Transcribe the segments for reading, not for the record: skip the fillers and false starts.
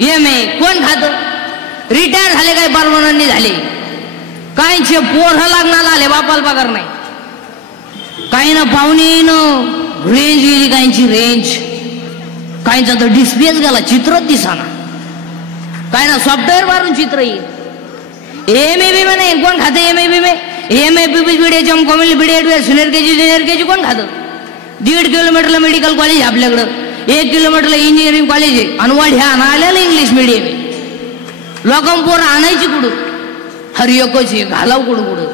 MA कोण खातं? Retire झाले काय परमनंटनी झाले, काहींचे पोर लागणार आले, बापाला पगार नाही. काही ना पाहुणे रेंज गेली, काहींची रेंज, काहींचा तर डिस्प्लेच गेला, चित्रच दिसाना. काय ना सॉफ्टवेअर मारून चित्र येईल. MAB में नाही कोण खातं? MAB में MAB बीडीएचएम कॉमन बीडीएड सिनियर केजी ज्युनियर केजी कोण खातं? 1.5 किलोमीटरला मेडिकल कॉलेज आहे आपल्याकडं, 1 किलोमीटरला इंजिनिअरिंग कॉलेज आहे, आणि ह्या आणायला इंग्लिश मिडियम आहे. लोकांना पोरं आणायची कुठं? हरी एकच आहे, घालाव कुठं कुठं.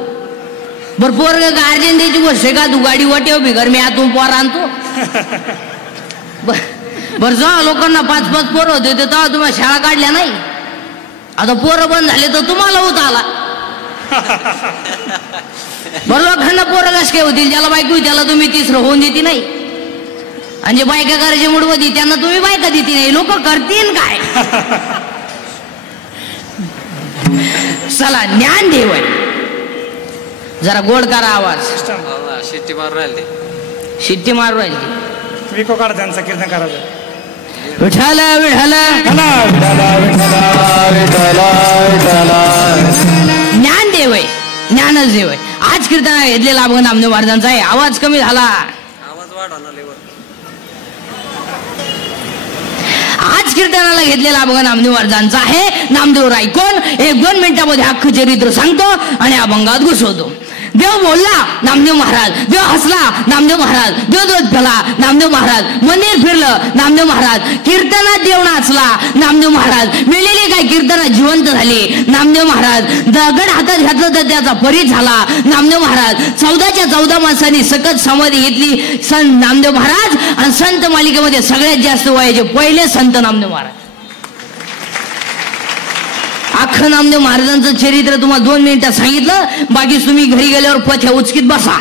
बरं पोरग गार्जन द्यायची गोष्ट आहे का? तू गाडी वाटेव बिगर मी आतून पोर आणतो. बरं जेव्हा लोकांना 5-5 पोरं होते तेव्हा तुम्हाला शाळा काढल्या नाही. आता पोरं बंद झाले तर तुम्हाला होत आला. बरं लोकांना पोरं कस काय होतील? ज्याला बायको त्याला तुम्ही तिसरं होऊन देते नाही, आणि जे बायका करायचे मूडमध्ये त्यांना तुम्ही बायका देते नाही. लोक करतील काय? चला ज्ञान देव आहे, जरा गोड करा आवाज. शिट्टी मारू राहिली, शिट्टी मारू राहिली. विको काढ त्यांचा कीर्तन करायचं. विठाला विठाला ज्ञान देव आहे, ज्ञानच देव आहे. आज कीर्तन घेतलेला अभंग नामदेव महाराजांचा आहे. आवाज कमी झाला, आवाज वाढवणार. आज कीर्तनाला घेतलेला अभंग नामदेव महाराजांचा आहे. नामदेव रायकोन 1-2 मिनिटांमध्ये अख्खं चरित्र सांगतो आणि अभंगात घुसवतो. देव बोलला नामदेव महाराज, देव हसला नामदेव महाराज, देव दूध प्याला नामदेव महाराज, मंदिर फिरलं नामदेव महाराज, कीर्तनात देव नाचला नामदेव महाराज, मेलेली काय कीर्तनात जिवंत झाली नामदेव महाराज, दगड हातात घातलं तर त्याचा परी झाला नामदेव महाराज, 14च्या 14 माणसांनी सकत समाधी घेतली संत नामदेव महाराज, आणि संत मालिकेमध्ये सगळ्यात जास्त वयाचे पहिले संत नामदेव महाराज. अख्खं नामदेव महाराजांचं चरित्र तुम्हाला 2 मिनिटात सांगितलं. बाकी तुम्ही घरी गेल्यावर पथ्या उचकीत बसा,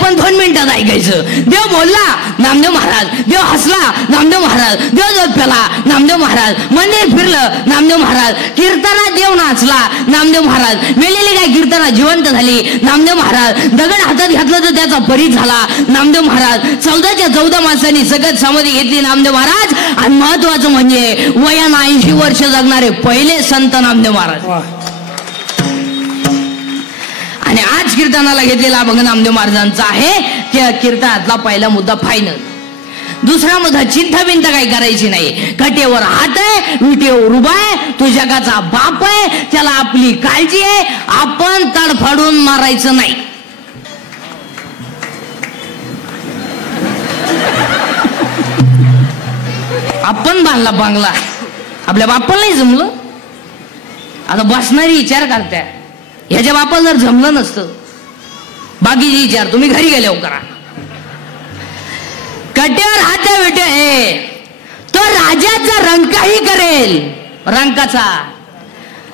पण 2 मिनिटात ऐकायचं. देव बोलला नामदेव महाराज, देव हसला नामदेव महाराज, देव दूध प्याला नामदेव महाराज, मंदिर फिरलं नामदेव महाराज, कीर्तनात देव नाचला नामदेव महाराज, मेलेली काय कीर्तनात जिवंत झाली नामदेव महाराज, दगड हातात घातलं तर त्याचा परी झाला नामदेव महाराज, 14च्या 14 माणसांनी सगळ्यात समाधी घेतली नामदेव महाराज, आणि महत्वाचं म्हणजे वयानं 80 वर्ष जगणारे पहिले संत नामदेव महाराज. आणि आज कीर्तनाला घेतलेला अभंग नामदेव महाराजांचा आहे. त्या कीर्तनातला पहिला मुद्दा फायनल. दुसरा मुद्दा चिंता बिंता काही करायची नाही. कटेवर हात आहे, विटेवर उभा आहे, तो जगाचा बाप आहे, त्याला आपली काळजी आहे. आपण तडफाडून मारायचं नाही. आपण बांधला बांगला, आपल्या बापाला नाही जमलं. आता बसणारी विचार करताय, ह्याच्या बापाला जर जमलं नसतं, बाकीचे विचार तुम्ही घरी गेल्यावर करा. कट्यावर हात विटे आहे, तो राजाचा रंकाही करेल, रंकाचा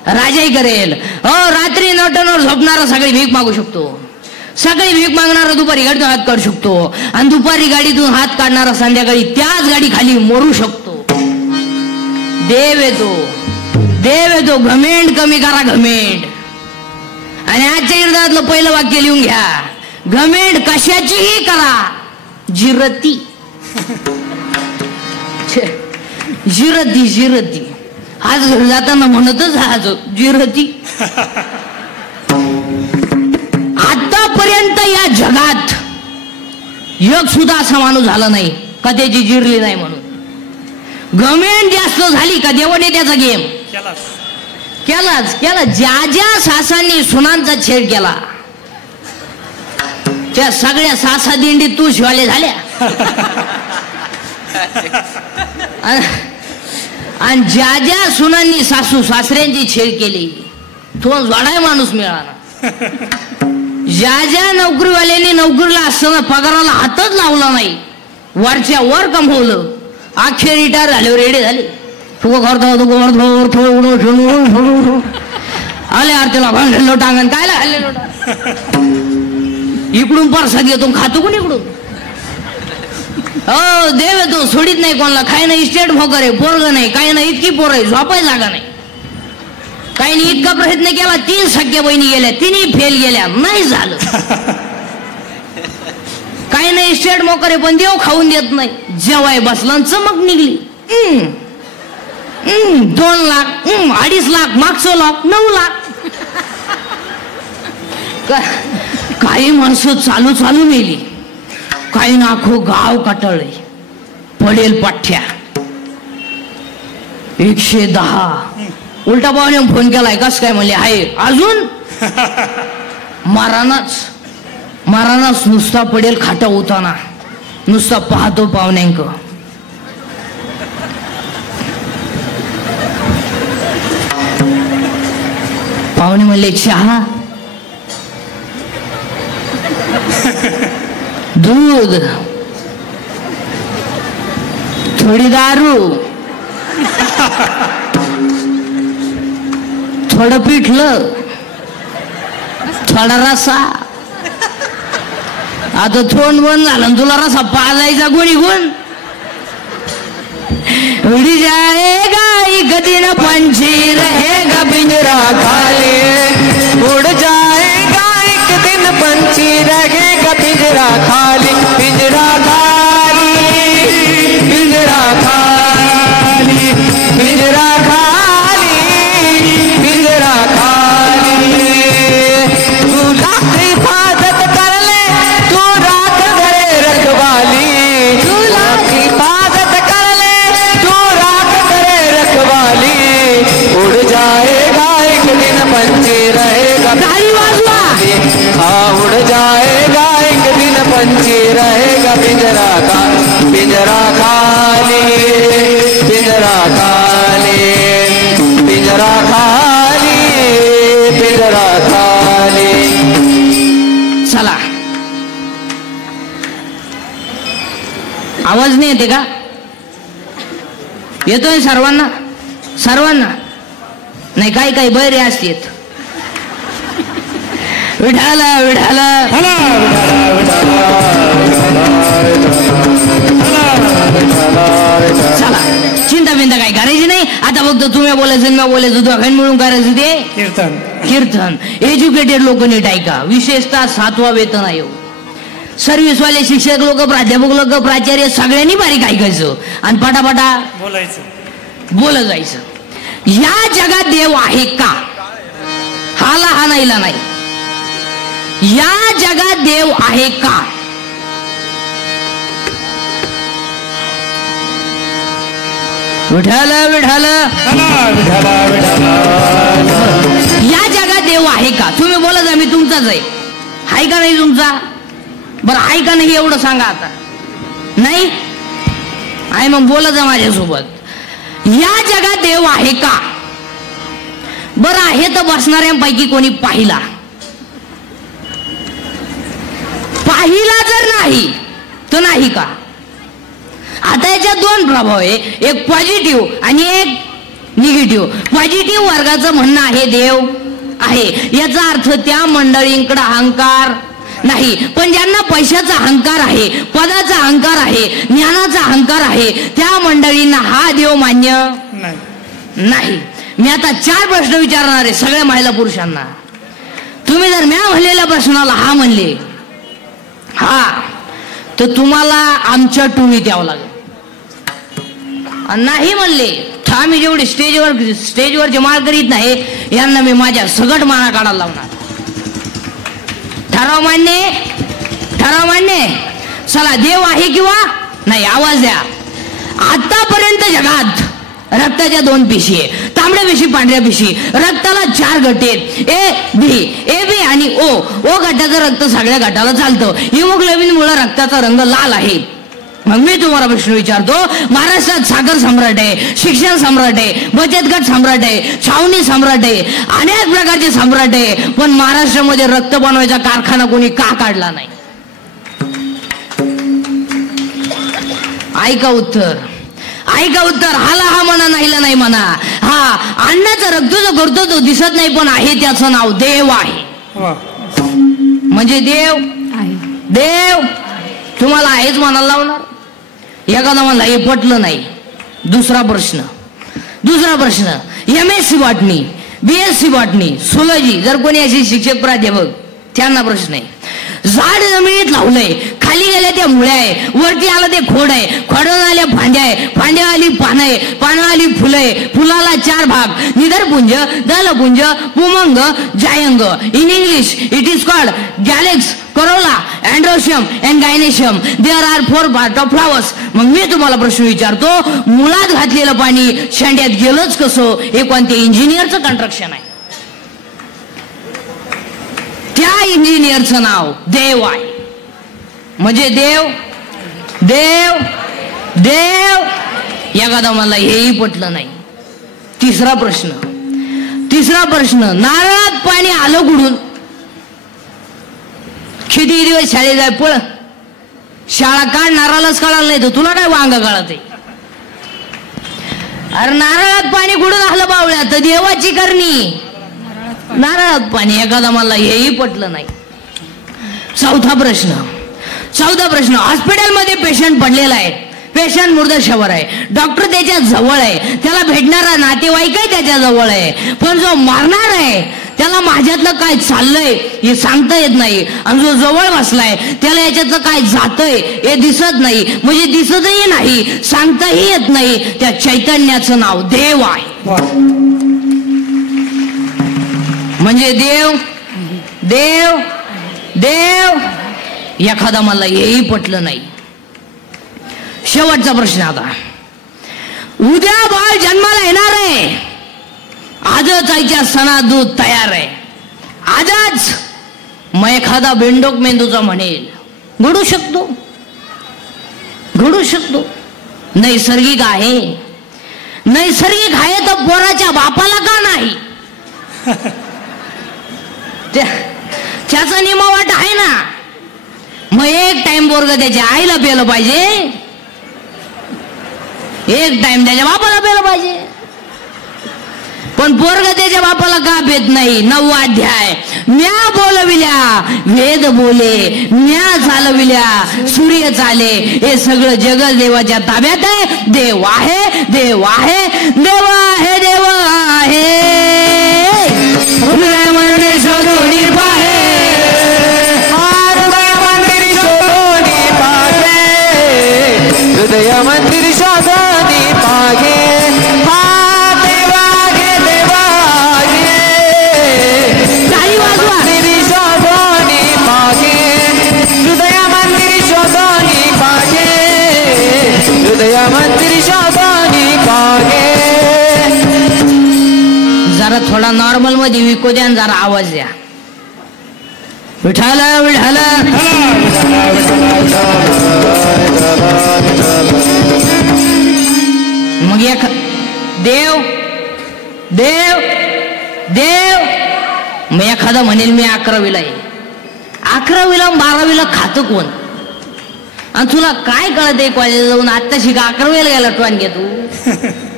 राजाही करेल. रात्री नटनवर झोपणारा सगळी भीक मागू शकतो, सगळी भीक मागणारा दुपारी गाडीतून हात काढू शकतो, आणि दुपारी गाडीतून हात काढणारा संध्याकाळी त्याच गाडी खाली मरू शकतो. देव येतो, देव येतो. घमेंड कमी करा, घमेंड. आणि आजच्या कीर्तनातलं पहिलं वाक्य लिहून घ्या, घमेंड कशाचीही करा, जिरती. जिरती जिरती. आज घरी जाताना म्हणतच आज जिरती. आतापर्यंत या जगात एक सुद्धा असा माणूस झाला नाही का त्याची जिरली नाही म्हणून. घमेंड जास्त झाली का देवाने त्याचा गेम केलाच केला. ज्या ज्या सासांनी सुनांचा छेड केला त्या सगळ्या सासा दिंडी तू शिवाले झाल्या. आणि ज्या ज्या सुनांनी सासू सासऱ्यांची छेड केली तो जोडाय माणूस मिळाला. ज्या ज्या नोकरीवाल्यांनी नोकरीला असताना पगाराला हातच लावला नाही, वरच्या वर कमवलं, अखेर रिटायर झाल्यावर रेडे झाले. आले आरतीला भांडलो टांगण काय हल्लेलो इकडून परसाद येतो खातो कोण इकडून. हो देव येतो, सोडीत नाही कोणाला. काही नाही इस्टेट भोकर आहे, पोरग नाही, काही नाही इतकी पोर आहे, झोपाय जागा नाही. काही नाही इतका प्रयत्न केला, 3 सख्या बहिणी गेल्या, 3ही फेल गेल्या, नाही झालं. काही नाही स्टेट मोकरे पण देव खाऊन देत नाही. जेवाय बसला चमक निघली. 2 लाख 2.5 लाख मागचं लाख 9 लाख. काही माणसं चालू चालू मेली. काही नाखो गाव कटाळले. पडेल पाठ्या 110. उलटा पाहुणे फोन केलाय कस काय म्हणले आहे अजून. मारानाच नुसता पडेल खाटा होताना नुसता पाहतो पाहुण्यांक. पाहुणे म्हणले चहा दूध थोडी दारू थोडं पिठलं थोडा रसा. आता तोंड बंद झालं तुला रसा पाजायचा गोळी गुण. उडी जाएगा एक दिन पंछी रहेगा पिंजरा खाली. उड़ जाएगा एक दिन पंछी रहेगा पिंजरा खाली. पिंजरा खाली पिंजरा खाली पिंजरा खाली पिंजरा खाली. तू लाख हिफाजत कर ले तू राख करे रखवाली. तू लाख हिफाजत कर ले तू राख करे रखवाली. उड़ जाएगा एक दिन पंछी रहेगा. हाँ उड़ जाएगा एक दिन पंछी रहेगा पिंजरा खाली. पिंजरा खाली पिंजरा खाली पिंजरा खाली पिंजरा खाली. चला आवाज नाही येते का. येतोय सर्वांना सर्वांना नाही काही काही बैरे असतेत. विठाला विठाला चला चिंता बिंता काही करायची नाही. आता फक्त तुम्ही बोलायचं मी बोलायचं दोघांनी मिळून करायचं ते कीर्तन. कीर्तन. एज्युकेटेड लोक नीट ऐका. विशेषतः 7वा वेतन आयोग. सर्व्हिसवाले शिक्षक लोक प्राध्यापक लोक प्राचार्य सगळ्यांनी बारीक ऐकायचं आणि पटापटा बोलत जायचं. या जगात देव आहे का. हाला हा नाहीला नाही. या जगात देव आहे का. विठाल विठाल या जगात देव आहे का. तुम्ही बोलत जा मी तुमचाच आहे का नाही तुमचा. बरं आहे का नाही एवढं सांगा. आता नाही आहे मग बोलत जा माझ्यासोबत. या जगात देव आहे का. बरं आहे तर बसणाऱ्यांपैकी कोणी पाहिला जर नाही तर नाही का. आता याच्यात 2 प्रभाव आहे. एक पॉझिटिव्ह आणि एक निगेटिव्ह. पॉझिटिव्ह वर्गाचं म्हणणं आहे देव आहे. याचा अर्थ त्या मंडळींकडे अहंकार नाही. पण ज्यांना पैशाचा अहंकार आहे पदाचा अहंकार आहे ज्ञानाचा अहंकार आहे त्या मंडळींना हा देव मान्य नाही. मी आता 4 प्रश्न विचारणार आहे सगळ्या महिला पुरुषांना. तुम्ही जर म्या म्हणलेल्या प्रश्नाला हा म्हणले हा तर तुम्हाला आमच्या टोळीत यावं लागेल. नाही म्हणले तर मी जेवढे स्टेजवर जे माळ करीत नाही यांना मी माझ्या सगट माळा काढायला लावणार. ठराव मान्य. चला देव आहे किंवा नाही आवाज द्या. आतापर्यंत जगात रक्ताच्या 2 पिशी आहे. तांबड्या पिशी पांढऱ्या पिशी. रक्ताला 4 गट आहेत. ए बी आणि ओ गटाचं रक्त सगळ्या गटाला चालतं. हिमोग्लोबिनमुळे रक्ताचा रंग लाल आहे. मग मी तुम्हाला प्रश्न विचारतो. महाराष्ट्रात साखर सम्राट आहे शिक्षण सम्राट आहे बचत गट सम्राट आहे छावणी सम्राट आहे अनेक प्रकारचे सम्राट आहे. पण महाराष्ट्रामध्ये रक्त बनवायचा कारखाना कोणी का काढला नाही. ऐका उत्तर. हाला हा म्हणा नाहीला नाही म्हणा. हा अण्णाचा रक्त जो करतो तो दिसत नाही पण आहे त्याचं नाव देव आहे. म्हणजे देव तुम्हाला आहेच म्हणायला लावणार. एखादा म्हणला हे पटलं नाही. दुसरा प्रश्न MSc बॉटनी BSc बॉटनी सुलॉजी जर कोणी असे शिक्षक प्राध्यापक त्यांना प्रश्न आहे. झाड जमिनीत लावलंय खाली गेल्या त्या मुळ्या आहे, वरती आलं ते खोड आहे, खोडून आल्या फांद्या आहे, फांद्या आली पानं आहे, पानं आली फुलं आहे, फुलाला 4 भाग, निधरपुंज, दलपुंज, पुमंग, जायंग. In English it is called calyx, corolla, androecium and gynoecium. There are 4 part of flowers. मग मी तुम्हाला प्रश्न विचारतो, मुळात घातलेलं पाणी शेंड्यात गेलंच कसं? हे कोणत्या इंजिनियरचं कंस्ट्रक्शन आहे? त्या इंजिनियरचं नाव देव आहे. म्हणजे देव देव देव एखादा मला हेही पटलं नाही. तिसरा प्रश्न, नारळात पाणी आलं कुठून? किती दिवस शाळेत जाय पळ, शाळा काढ, नारळालाच कळालं नाही तर तुला काय वांग कळत आहे? अरे नारळात पाणी कुठून आलं बावळ्या? तर देवाची करणी, नारळात पाणी. एखादा मला हेही पटलं नाही. चौथा प्रश्न, हॉस्पिटलमध्ये पेशंट पडलेला आहे, पेशंट मुर्दाशवर आहे, डॉक्टर त्याच्या जवळ आहे, त्याला भेटणारा नातेवाईक आहे त्याच्या जवळ आहे, पण जो मारणार आहे त्याला माझ्यातलं काय चाललंय हे सांगता येत नाही, आणि जो जवळ बसलाय त्याला याच्यातलं काय जातंय हे दिसत नाही, म्हणजे दिसतही नाही, सांगताही येत नाही. त्या चैतन्याचं नाव देव आहे. म्हणजे देव देव देव एखादा मला हेही पटलं नाही. शेवटचा प्रश्न आता, उद्या बाळ जन्माला येणार आहे, आजच आईच्या सणात दूध तयार आहे, आजच. मग एखादा बेंडोक मेंदूचा म्हणेल घडू शकतो. नैसर्गिक आहे तर पोराच्या बापाला का नाही? त्याचा निमावाट आहे ना. मग एक टाइम पोरग त्याच्या आईला प्यायला पाहिजे, एक टाइम त्याच्या बापाला प्यायला पाहिजे. पण पोरग त्याच्या बापाला का पेत नाही? 9वा अध्याय, म्या बोलविल्या वेद बोले, म्या चालविल्या सूर्य चाले. हे सगळं जग देवाच्या ताब्यात आहे. देव आहे, देव आहे, देव आहे, देव आहे. हृदय मंदिर शोधून पाहे, हृदय मंदिर शोधून पाहे. जरा थोडा नॉर्मल मध्ये विको द्या, जरा आवाज द्या. विठाल विठाल. मग एक देव देव देव. मग एखादा म्हणेल मी 11वीला आहे, 11वीला 12वीला खातं कोण? आणि तुला काय कळत आहे कॉलेज जाऊन? आत्ता शिका 11वीला गेला टॉन घे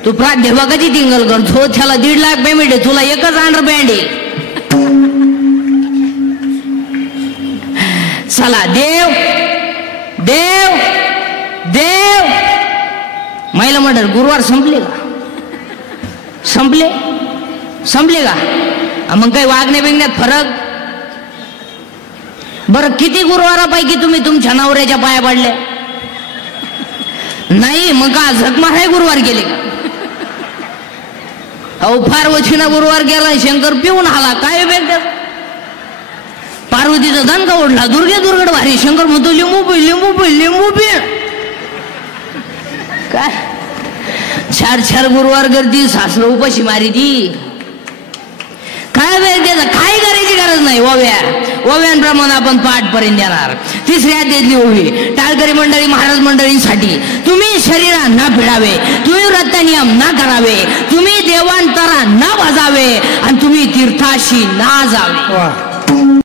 तू प्राध्यापकाची टिंगल करतो, त्याला 1.5 लाख पेमेंट आहे, तुला एकच अंडरपॅन्ट आहे. चला देव देव देव. महिला मंडळ गुरुवार संपले का? संपले का? मग काही वागण्या बिगण्यात फरक? बरं किती गुरुवारापैकी तुम्ही तुमच्या नवऱ्याच्या पाया पडल्या? नाही. मग का झकमाराय गुरुवार गेले का? अहो पार्वतीनं गुरुवार केला, शंकर पिऊन आला, काय वेग त्याचा? पार्वतीचा दणका ओढला, दुर्गड भारी. शंकर म्हणतो लिंबू पिळ. काय 4 गुरुवार गर्दी, सासर उपाशी मारी ती. काय वेळ त्याचा? काय करायची गरज नाही. ओव्यांप्रमाणे आपण पाठ पर्यंत येणार. 3ऱ्या अध्यायातली ओवी, टाळकरी मंडळी, महाराज मंडळींसाठी. तुम्ही शरीरा न पिळावे, तुम्ही व्रत नियम न करावे, तुम्ही देवांतरा न भजावे, आणि तुम्ही तीर्थाशी ना जावे.